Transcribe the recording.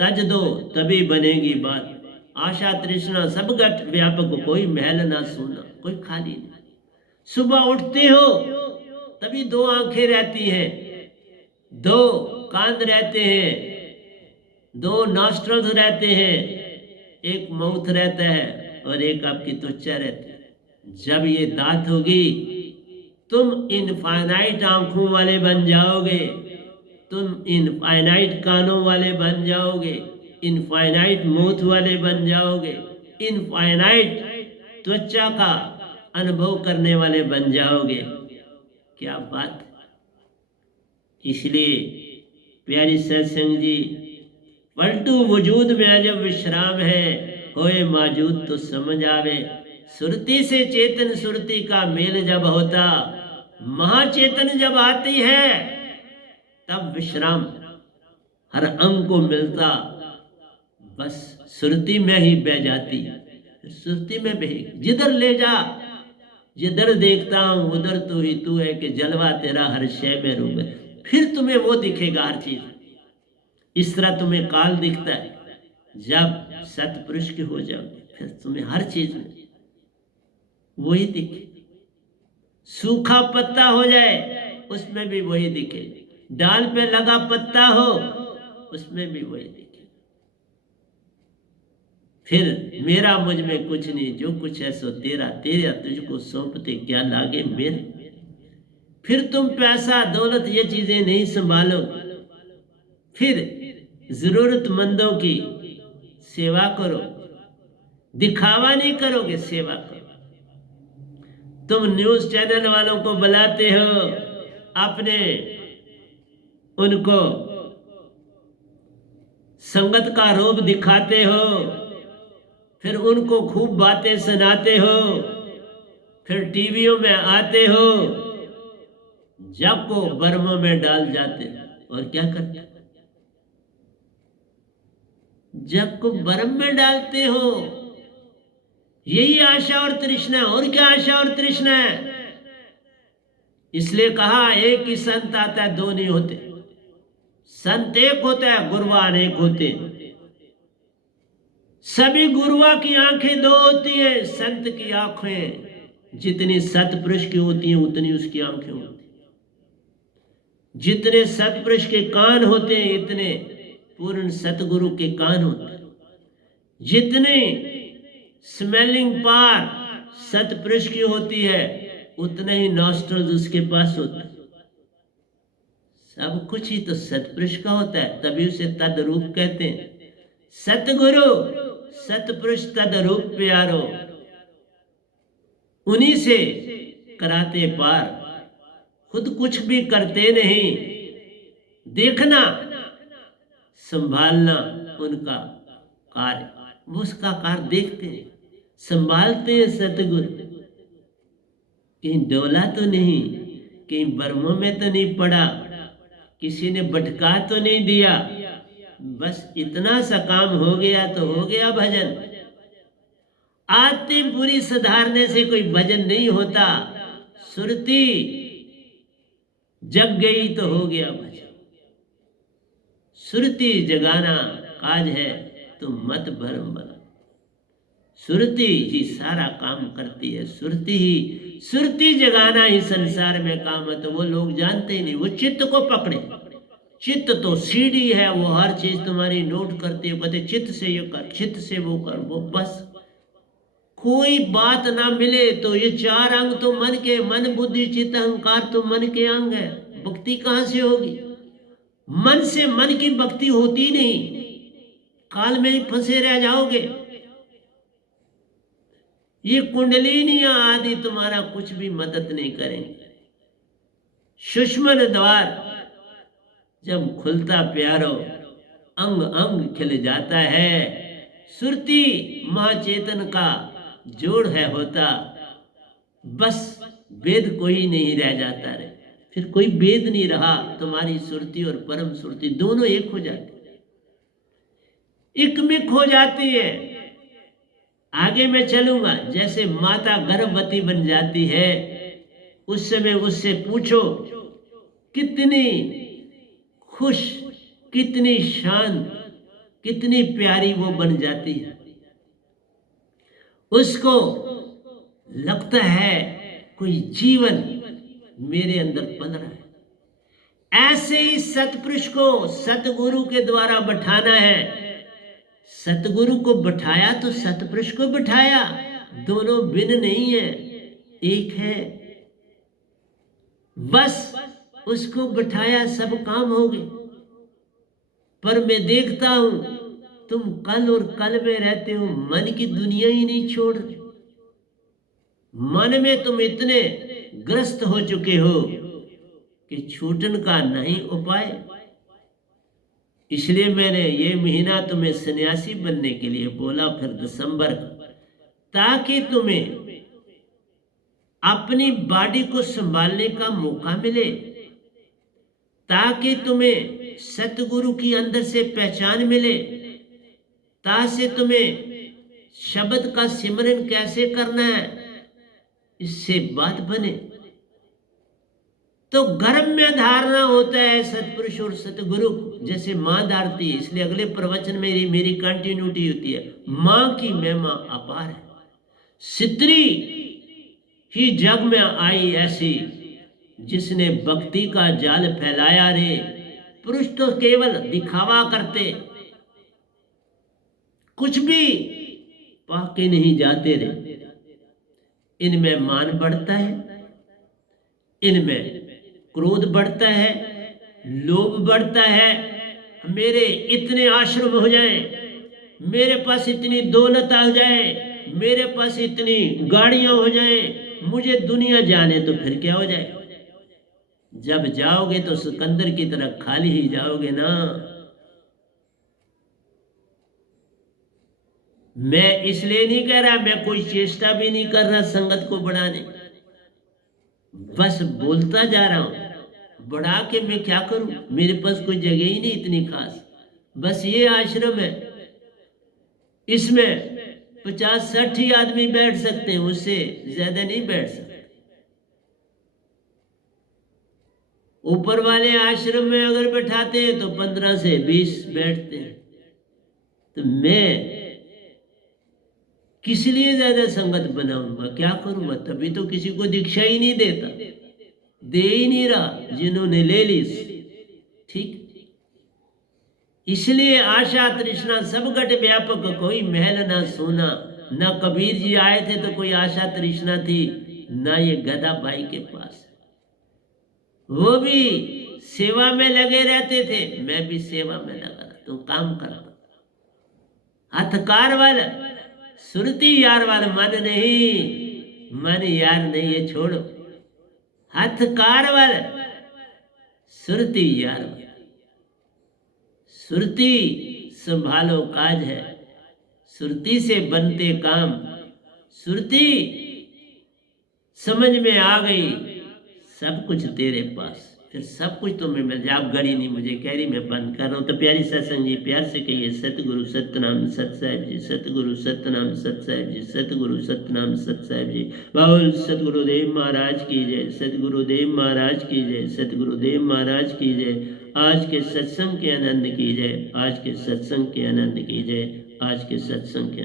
तज दो तभी बनेगी बात। आशा तृष्णा सब घट व्यापक, कोई महल ना सोना कोई खाली नहीं। सुबह उठते हो तभी दो आंखें रहती हैं, दो कान रहते हैं, दो नॉस्ट्रल्स रहते हैं, एक माउथ रहता है और एक आपकी त्वचा रहती है। जब ये दांत होगी तुम इनफाइनाइट आंखों वाले बन जाओगे, तुम इनफाइनाइट कानों वाले बन जाओगे, इनफाइनाइट माउथ वाले बन जाओगे, इनफाइनाइट त्वचा का अनुभव करने वाले बन जाओगे। क्या बात। इसलिए प्यारी सत्संग जी, पलटू वजूद में जब विश्राम है, होए मौजूद तो समझ आवे। सुरती से चेतन सुरती का मेल जब होता, महाचेतन जब आती है तब विश्राम हर अंग को मिलता। बस सुरती में ही बह जाती, सुरती में बह, जिधर ले जा, जिधर देखता हूं उधर तू ही तू है, कि जलवा तेरा हर शय में रूप है। फिर तुम्हें वो दिखेगा हर चीज। इस तरह तुम्हें काल दिखता है, जब सतपुरुष के हो जाओ फिर तुम्हें हर चीज में वही दिखे। सूखा पत्ता हो जाए उसमें भी वही दिखे, डाल पे लगा पत्ता हो उसमें भी वही दिखे। फिर मेरा मुझ में कुछ नहीं, जो कुछ है सो तेरा, तेरा तुझको सौंपते क्या लागे मेरे। फिर तुम पैसा दौलत ये चीजें नहीं संभालो, फिर जरूरतमंदों की सेवा करो, दिखावा नहीं करोगे, सेवा करो। तुम न्यूज चैनल वालों को बुलाते हो, अपने उनको संगत का रूप दिखाते हो, फिर उनको खूब बातें सुनाते हो, फिर टीवियों में आते हो, जब को बर्मों में डाल जाते हो। और क्या करते, जब को बर्म में डालते हो। यही आशा और तृष्णा, और क्या आशा और तृष्णा है। इसलिए कहा एक ही संत आता है, दो नहीं होते। संत एक होता है, गुरुआ अनेक होते हैं। सभी गुरुआ की आंखें दो होती है, संत की आंखें जितनी सतपुरुष की होती हैं उतनी उसकी आंखें होती हैं। जितने सतपुरुष के कान होते हैं इतने पूर्ण सतगुरु के कान होते हैं। जितने स्मेलिंग पार सतपुरुष की होती है उतने ही नॉस्ट्रल्स उसके पास होते हैं। सब कुछ ही तो सतपुरुष का होता है, तभी उसे तदरूप कहते हैं। सतगुरु सतपुरुष तदरूप प्यारो, उन्हीं से कराते पार, खुद कुछ भी करते नहीं। देखना संभालना उनका कार्य, वो उसका कार्य देखते हैं, संभालते हैं सतगुरु। कहीं डोला तो नहीं, कहीं बर्मों में तो नहीं पड़ा, किसी ने भटका तो नहीं दिया। बस इतना सा काम हो गया तो हो गया भजन। आदतें पूरी सुधारने से कोई भजन नहीं होता। सुरती जग गई तो हो गया भजन। सुरती जगाना काज है तो मत भरम बना। सुरती ही सारा काम करती है, सुरती जगाना ही संसार में काम है। तो वो लोग जानते ही नहीं, वो चित्त को पकड़े। चित्त तो सीढ़ी है, वो हर चीज तुम्हारी नोट करते हो, कहते चित्त से ये कर, चित्त से वो कर, वो बस कोई बात ना मिले तो ये चार अंग तो मन के, मन बुद्धि चित्त अहंकार तो मन के अंग है। भक्ति कहां से होगी। मन से मन की भक्ति होती नहीं, काल में ही फंसे रह जाओगे। ये कुंडलिनियां आदि तुम्हारा कुछ भी मदद नहीं करेंगे। सुषमन द्वार जब खुलता प्यारो, अंग अंग खिल जाता है। सुरती महाचेतन का जोड़ है होता, बस वेद कोई नहीं रह जाता रे। फिर कोई वेद नहीं रहा, तुम्हारी सुरती और परम सुरती दोनों एक हो जाती, एकमिक हो जाती है। आगे मैं चलूंगा, जैसे माता गर्भवती बन जाती है उस समय उससे पूछो कितनी खुश, कितनी शांत, कितनी प्यारी वो बन जाती है। उसको लगता है कोई जीवन मेरे अंदर पल रहा है। ऐसे ही सतपुरुष को सतगुरु के द्वारा बैठाना है। सतगुरु को बैठाया तो सतपुरुष को बैठाया, दोनों भिन्न नहीं है, एक है। बस उसको बैठाया, सब काम हो गए। पर मैं देखता हूं तुम कल और कल में रहते हो, मन की दुनिया ही नहीं छोड़ रहे। मन में तुम इतने ग्रस्त हो चुके हो कि छूटन का नहीं उपाय। इसलिए मैंने ये महीना तुम्हें सन्यासी बनने के लिए बोला, फिर दिसंबर, ताकि तुम्हें अपनी बॉडी को संभालने का मौका मिले, ताकि तुम्हें सतगुरु की अंदर से पहचान मिले, ताकि तुम्हें शब्द का सिमरन कैसे करना है इससे बात बने। तो गर्भ में धारणा होता है सतपुरुष और सतगुरु, जैसे मां धारती है। इसलिए अगले प्रवचन में मेरी कंटिन्यूटी होती है। मां की महिमा अपार है। स्त्री ही जग में आई ऐसी, जिसने भक्ति का जाल फैलाया रे। पुरुष तो केवल दिखावा करते, कुछ भी पाके नहीं जाते रे। इनमें मान बढ़ता है, इनमें क्रोध बढ़ता है, लोभ बढ़ता है। मेरे इतने आश्रम हो जाए, मेरे पास इतनी दौलत आ जाए, मेरे पास इतनी गाड़ियां हो जाए, मुझे दुनिया जाने तो फिर क्या हो जाए। जब जाओगे तो सिकंदर की तरह खाली ही जाओगे ना। मैं इसलिए नहीं कह रहा, मैं कोई चेष्टा भी नहीं कर रहा संगत को बढ़ाने, बस बोलता जा रहा हूं। बढ़ा के मैं क्या करूं, मेरे पास कोई जगह ही नहीं इतनी खास। बस ये आश्रम है, इसमें 50-60 ही आदमी बैठ सकते हैं, उससे ज्यादा नहीं बैठ सकते। ऊपर वाले आश्रम में अगर बैठाते हैं तो 15 से 20 बैठते हैं। तो मैं किस लिए ज्यादा संगत बनाऊंगा, क्या करूंगा। तभी तो किसी को दीक्षा ही नहीं देता, दे ही नहीं रहा, जिन्होंने ले ली। ठीक, इसलिए आशा तृष्णा सब घट व्यापक, कोई महल ना सोना। ना कबीर जी आए थे तो कोई आशा तृष्णा थी, ना ये गधा भाई के पास। वो भी सेवा में लगे रहते थे, मैं भी सेवा में लगा रहा, तो काम करता। हथकार वाला, सुरती यार वाला, मन नहीं, मन यार नहीं, ये छोड़ो। हथकार वाला, सुरती यार वाला। सुरती संभालो काज है, सुरती से बनते काम। सुरती समझ में आ गई, सब कुछ तेरे पास, फिर सब कुछ तुम्हें मिल जाए। आप गड़ी नहीं मुझे कह रही, मैं बंद कर रहा हूँ। तो प्यारी सत्संग जी, प्यार से कहिए सतगुरु सतनाम सत साहिब जी, सतगुरु सतनाम सत साहिब जी, सतगुरु सतनाम सत साहिब जी। बाउल सतगुरुदेव महाराज की जय, सतगुरुदेव महाराज की जय, सतगुरुदेव महाराज की जय। आज के सत्संग के आनंद की जय, आज के सत्संग के आनंद की जय, आज के सत्संग के